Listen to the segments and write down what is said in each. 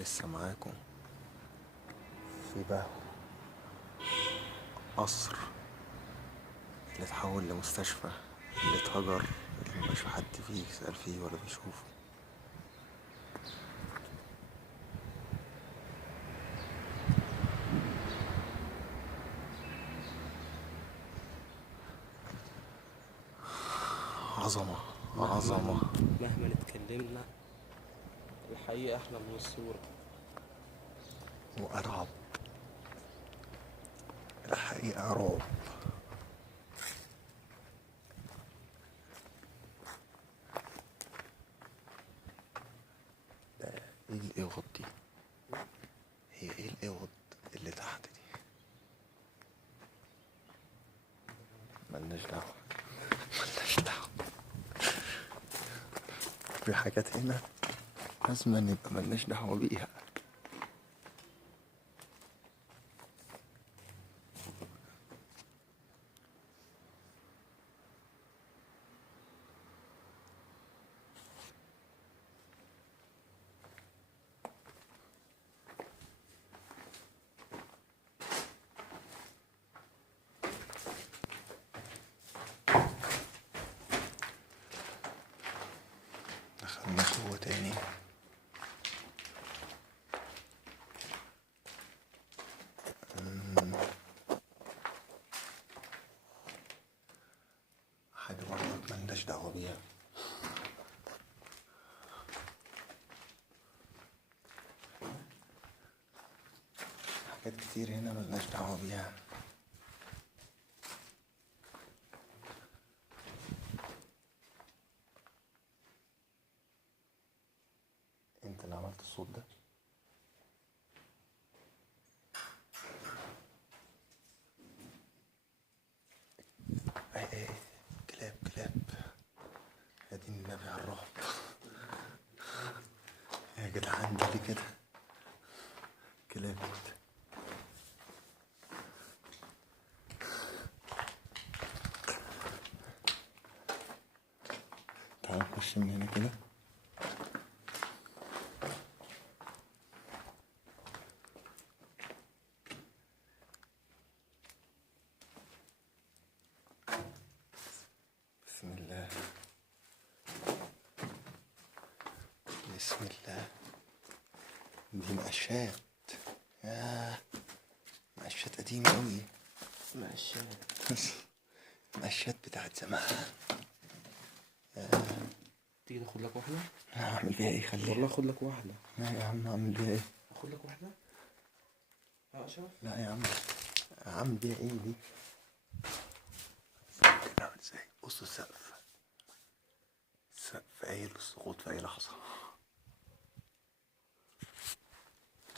لسه معاكم في بهو قصر اللي اتحول لمستشفى، اللي اتهجر، اللي مبقاش في حد فيه يسأل فيه ولا بيشوفه. عظمة عظمة. مهما اتكلمنا الحقيقة احلى من الصورة. وأرعب، الحقيقة رعب. ايه القوط دي؟ هي ايه القوط اللي تحت دي؟ ملناش دعوة، ملناش دعوة. في حاجات هنا لازم نبقى ملناش دعوة بيها. دخلنا جوه تاني. حاجة برضك ملناش دعوة بيها. حاجات كتير هنا ملناش دعوة بيها. انت اللي عملت الصوت ده؟ ايه كلاب كلاب، يا دين النبي على الرعب. يا جدعان ده ليه كده؟ كلاب. تعال نخش من هنا كده. بسم الله، بسم الله. دي مقشات، ياه، مقشات قديمة أوي. مقشات. مقشات بتاعت زمان. تيجي تاخد لك واحدة؟ هعمل بيها ايه؟ خليها. والله اخد لك واحدة. لا يا عم، اعمل بيها ايه؟ اخد لك واحدة؟ اه شوف. لا يا عم، اعمل بيها ايه دي؟ نعمل ازاي؟ بص السقف، السقف قايل السقوط في اي لحظة.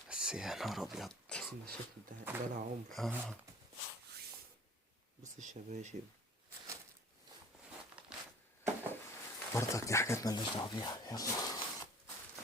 بس يا نهار ابيض. بس المشاكل ده لا عمر. بص الشباشب برضك دي حاجات مالناش دعوة بيها. يلا.